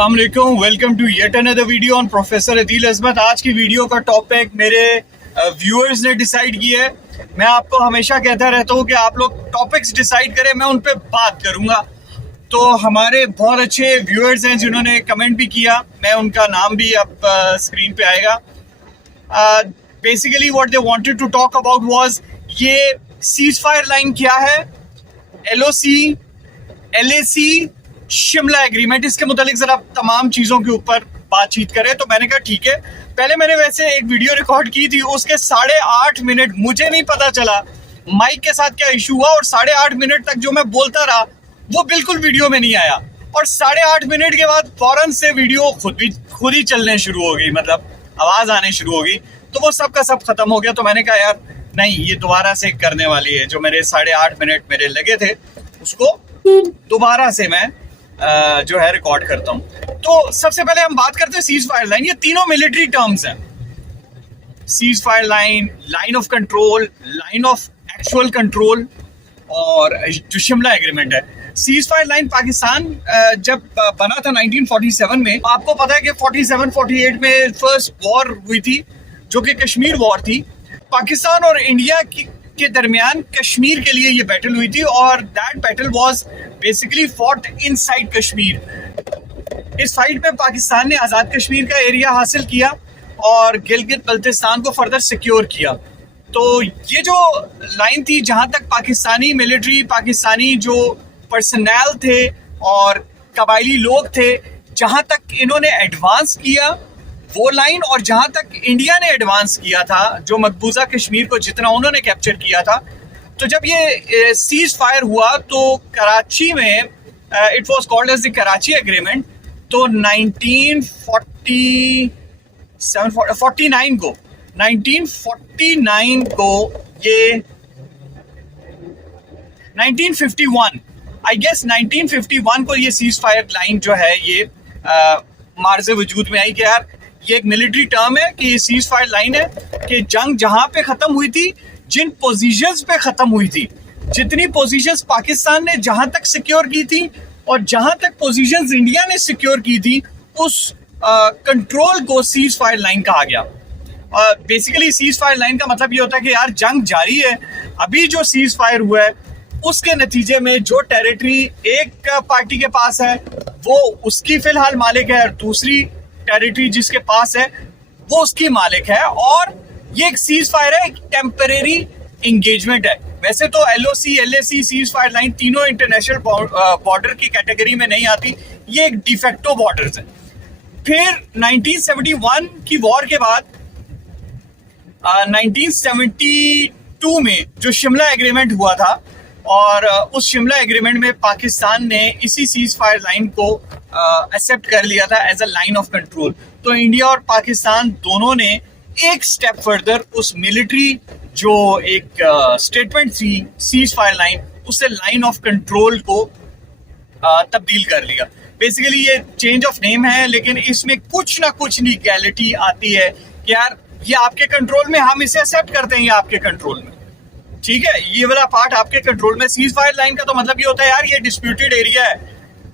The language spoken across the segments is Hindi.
अस्सलामुअलैकुम, welcome to yet another video on professor Adeel Azmat. आज की वीडियो का टॉपिक मेरे व्यूअर्स ने डिसाइड किया है। मैं आपको हमेशा कहता रहता हूँ कि आप लोग टॉपिक्स डिसाइड करें, मैं उन पर बात करूँगा। तो हमारे बहुत अच्छे व्यूअर्स हैं जिन्होंने कमेंट भी किया, मैं उनका नाम भी अब स्क्रीन पे आएगा। Basically what they wanted to talk about was ये सीज फायर लाइन क्या है, LOC, LAC, शिमला एग्रीमेंट, इसके मुतालिक जरा तमाम चीजों के ऊपर बातचीत करें। तो मैंने कहा ठीक है। पहले मैंने वैसे एक वीडियो रिकॉर्ड की थी, उसके 8.5 मिनट मुझे नहीं पता चला माइक के साथ क्या इशू हुआ, और 8.5 मिनट तक जो मैं बोलता रहा वो बिल्कुल वीडियो में नहीं आया। और 8.5 मिनट के बाद फौरन से वीडियो खुद ही चलने शुरू हो गई, मतलब आवाज आने शुरू हो गई। तो वो सब का सब खत्म हो गया। तो मैंने कहा यार नहीं, ये दोबारा से करने वाली है। जो मेरे 8.5 मिनट मेरे लगे थे उसको दोबारा से मैं जो है रिकॉर्ड करता हूं। तो सबसे पहले हम बात करते हैं सीज फायर लाइन। ये तीनों मिलिट्री टर्म्स हैं, seize fire line, line of control, line of actual control, और जो शिमला एग्रीमेंट है। सीज फायर लाइन पाकिस्तान जब बना था 1947 में, आपको पता है कि 47-48 में फर्स्ट वॉर हुई थी जो कि कश्मीर वॉर थी। पाकिस्तान और इंडिया के दरमियान कश्मीर के लिए ये बैटल हुई थी, और that battle was basically fought inside Kashmir. इस फाइट में पाकिस्तान ने आज़ाद कश्मीर का एरिया हासिल किया और गिलगित बल्तिस्तान को फर्दर सिक्योर किया। तो ये जो लाइन थी, जहां तक पाकिस्तानी मिलिट्री, पाकिस्तानी जो पर्सनल थे और कबायली लोग थे, जहां तक इन्होंने एडवांस किया वो लाइन, और जहां तक इंडिया ने एडवांस किया था, जो मकबूजा कश्मीर को जितना उन्होंने कैप्चर किया था। तो जब ये सीज फायर हुआ तो कराची में it was called as the Karachi agreement. तो 1949 को ये 1951 आई गेस 1951 को ये सीज फायर लाइन जो है ये मार्ज़े वजूद में आई कि यार ये एक मिलिट्री टर्म है कि सीज फायर लाइन है कि जंग जहां पे खत्म हुई थी, जिन पोजीशंस पे खत्म हुई थी, जितनी पोजीशंस पाकिस्तान ने जहां तक सिक्योर की थी और जहां तक पोजीशंस इंडिया ने सिक्योर की थी, उस कंट्रोल को सीज फायर लाइन कहा गया। बेसिकली सीज फायर लाइन का मतलब ये होता है कि यार जंग जारी है, अभी जो सीज फायर हुआ है उसके नतीजे में जो टेरिटरी एक पार्टी के पास है वो उसकी फिलहाल मालिक है, और दूसरी टेरिटरी जिसके पास है वो उसकी मालिक है। और ये एक सीज फायर है, एक टेम्परेरी इंगेजमेंट है। वैसे तो LOC, LAC, seize fire line तीनों इंटरनेशनल बॉर्डर की कैटेगरी में नहीं आती, ये एक डिफेक्टो बॉर्डर्स है। फिर 1971 की वॉर के बाद 1972 में जो शिमला एग्रीमेंट हुआ था, और उस शिमला एग्रीमेंट में पाकिस्तान ने इसी सीज फायर लाइन को एक्सेप्ट कर लिया था as a line of control. तो इंडिया और पाकिस्तान दोनों ने एक स्टेप फर्दर उस मिलिट्री जो एक स्टेटमेंट थी सीज फायर लाइन, उससे लाइन ऑफ कंट्रोल को तब्दील कर लिया। बेसिकली ये चेंज ऑफ नेम है, लेकिन इसमें कुछ ना कुछ लीगैलिटी आती है कि यार ये आपके कंट्रोल में, हम इसे एक्सेप्ट करते हैं, ये आपके कंट्रोल में, ठीक है, ये वाला पार्ट आपके कंट्रोल में। सीज फायर लाइन का तो मतलब ये होता है यार ये डिस्प्यूटेड एरिया है,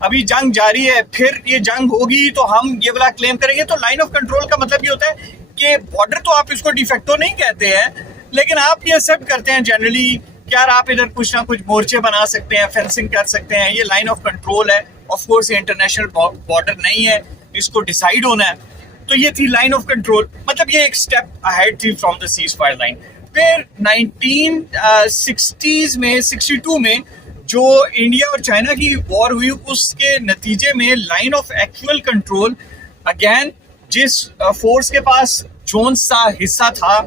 अभी जंग जारी है, फिर ये जंग होगी तो हम ये वाला क्लेम करेंगे। तो लाइन ऑफ कंट्रोल का मतलब ये होता है कि बॉर्डर तो आप इसको डिफेक्टो नहीं कहते हैं, लेकिन आप ये एक्सेप्ट करते हैं जनरली कि यार आप इधर कुछ ना कुछ मोर्चे बना सकते हैं, फेंसिंग कर सकते हैं, ये लाइन ऑफ कंट्रोल है। ऑफ कोर्स ये इंटरनेशनल बॉर्डर नहीं है, इसको डिसाइड होना है। तो ये थी लाइन ऑफ कंट्रोल, मतलब ये एक स्टेप अहेड थी from the seize fire line. फिर 1960s में 62 में जो इंडिया और चाइना की वॉर हुई, उसके नतीजे में line of actual control, again जिस फोर्स के पास जोन सा हिस्सा था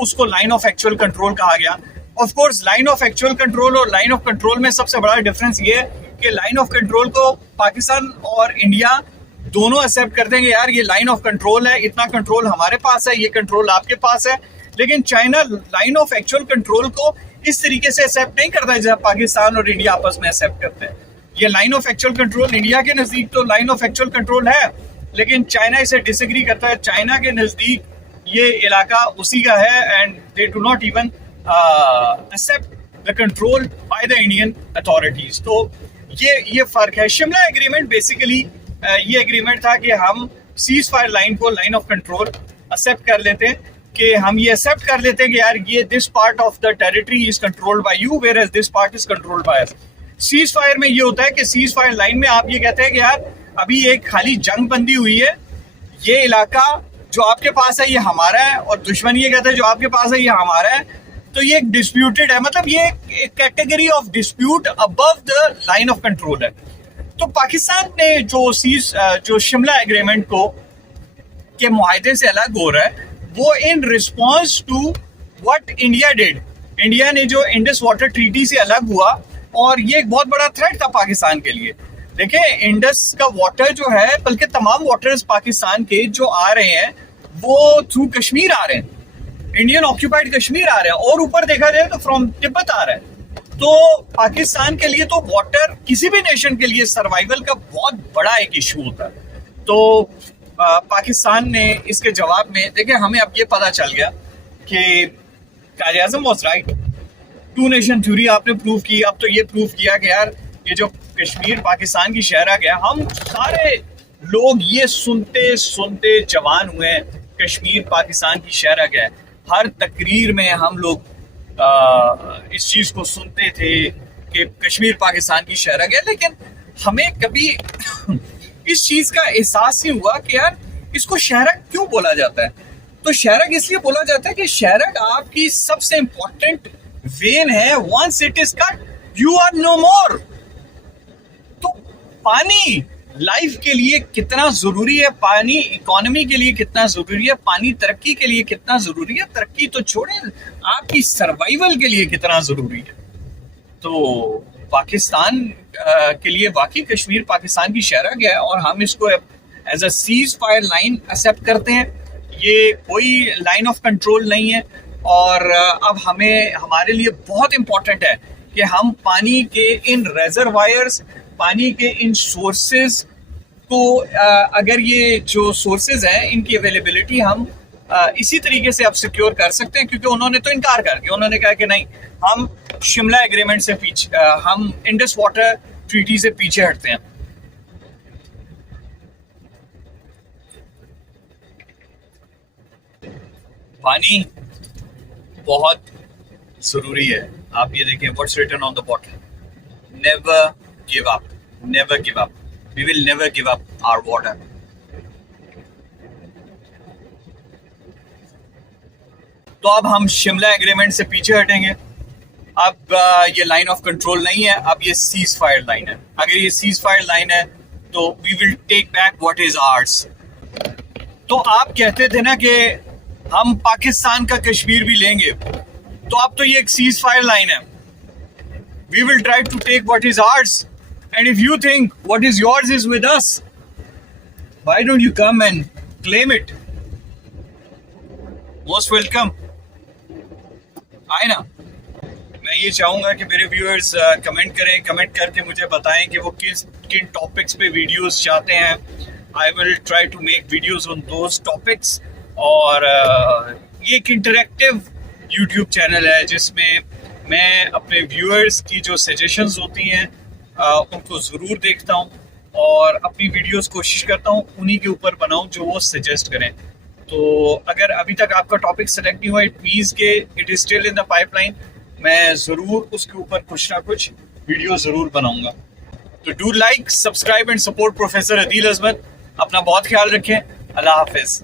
उसको लाइन ऑफ एक्चुअल कंट्रोल कहा गया। Of course line of actual control और लाइन ऑफ कंट्रोल में सबसे बड़ा डिफरेंस ये है कि लाइन ऑफ कंट्रोल को पाकिस्तान और इंडिया दोनों एक्सेप्ट करते हैं कि यार ये लाइन ऑफ कंट्रोल है, इतना कंट्रोल हमारे पास है, ये कंट्रोल आपके पास है। लेकिन China line of actual control को इस तरीके से एक्सेप्ट नहीं करता है जैसा पाकिस्तान और इंडिया आपस में एक्सेप्ट करते हैं। ये line of actual control India के नजदीक तो लाइन ऑफ एक्चुअल कंट्रोल है, लेकिन चाइना इसे डिसएग्री करता है। चाइना के नजदीक ये इलाका उसी का है, and they do not even accept the control by the Indian authorities. तो ये फर्क है। शिमला एग्रीमेंट बेसिकली ये एग्रीमेंट था कि हम सीज फायर लाइन को, लाइन ऑफ कंट्रोल एक्सेप्ट कर लेते हैं, कि हम ये एक्सेप्ट कर लेते हैं कि यार ये this part of the territory is controlled by you whereas this part is controlled by us. Cease fire में ये होता है कि सीज फायर लाइन में आप ये कहते हैं कि यार अभी एक खाली जंग बंदी हुई है, ये इलाका जो आपके पास है ये हमारा है, और दुश्मन ये कहता है जो आपके पास है ये हमारा है, तो ये एक डिस्प्यूटेड है, मतलब ये एक category of dispute above the line of control है। तो पाकिस्तान ने जो शिमला एग्रीमेंट को के मुआहदे से अलग हो रहा है, वो in response to what India did. India ने जो इंडस वाटर ट्रीटी से अलग हुआ, और ये एक बहुत बड़ा थ्रेट था पाकिस्तान के लिए। देखिए, इंडस का वाटर जो है, बल्कि तमाम वाटर्स पाकिस्तान के जो आ रहे हैं वो थ्रू कश्मीर आ रहे हैं, इंडियन ऑक्यूपाइड कश्मीर आ रहे हैं, और ऊपर देखा जाए तो फ्रॉम तिब्बत आ रहा है। तो पाकिस्तान के लिए तो वाटर किसी भी नेशन के लिए सर्वाइवल का बहुत बड़ा एक इशू होता है। तो पाकिस्तान ने इसके जवाब में, देखिए हमें अब ये पता चल गया कि Quaid-e-Azam was right, two nation theory आपने प्रूव की। अब तो ये प्रूव किया कि यार ये जो कश्मीर पाकिस्तान की शहरा गया, हम सारे लोग ये सुनते सुनते जवान हुए हैं, कश्मीर पाकिस्तान की शहरा गया। हर तकरीर में हम लोग इस चीज को सुनते थे कि कश्मीर पाकिस्तान की शहरा गया, लेकिन हमें कभी इस चीज का एहसास नहीं हुआ कि यार इसको शहरक क्यों बोला जाता है। तो शहरक इसलिए बोला जाता है कि शहरक आपकी सबसे इंपॉर्टेंट वेन है, once it is cut you are no more. तो पानी लाइफ के लिए कितना जरूरी है, पानी इकोनॉमी के लिए कितना जरूरी है, पानी तरक्की के लिए कितना जरूरी है, तरक्की तो छोड़े आपकी सर्वाइवल के लिए कितना जरूरी है। तो पाकिस्तान के लिए वाकई कश्मीर पाकिस्तान की शहरा गया है, और हम इसको as a cease fire line accept करते हैं। ये कोई लाइन ऑफ कंट्रोल नहीं है, और अब हमें, हमारे लिए बहुत इंपॉर्टेंट है कि हम पानी के इन रेजरवायर्स, पानी के इन सोर्सेज को, अगर ये जो सोर्सेज हैं इनकी अवेलेबिलिटी हम इसी तरीके से अब सिक्योर कर सकते हैं, क्योंकि उन्होंने तो इनकार कर दिया। उन्होंने कहा कि नहीं, हम शिमला एग्रीमेंट से पीछे, हम इंडस वाटर ट्रीटी से पीछे हटते हैं। पानी बहुत जरूरी है। आप ये देखें, what's written on the bottle, never give up, never give up, we will never give up our water. तो अब हम शिमला एग्रीमेंट से पीछे हटेंगे। अब ये लाइन ऑफ कंट्रोल नहीं है, अब ये सीज फायर लाइन है। अगर ये सीज फायर लाइन है तो we will take back what is ours. तो आप कहते थे ना कि हम पाकिस्तान का कश्मीर भी लेंगे, तो अब तो ये एक सीज फायर लाइन है। We will try to take what is ours, and if you think what is yours is with us, why don't you come and claim it? Most welcome. आए ना, मैं ये चाहूंगा कि मेरे व्यूअर्स कमेंट करें, कमेंट करके मुझे बताएं कि वो किन टॉपिक्स पे वीडियोस चाहते हैं। I will try to make videos on those topics. और ये एक इंटरेक्टिव यूट्यूब चैनल है जिसमें मैं अपने व्यूअर्स की जो सजेशंस होती हैं उनको ज़रूर देखता हूँ, और अपनी वीडियोस कोशिश करता हूँ उन्हीं के ऊपर बनाऊँ जो वो सजेस्ट करें। तो अगर अभी तक आपका टॉपिक सेलेक्ट नहीं हुआ, इट मीन्स के it is still in the pipeline. मैं ज़रूर उसके ऊपर कुछ ना कुछ वीडियो ज़रूर बनाऊंगा। तो do like, subscribe and support professor Adeel Azmat. अपना बहुत ख्याल रखें। अल्लाह हाफिज़।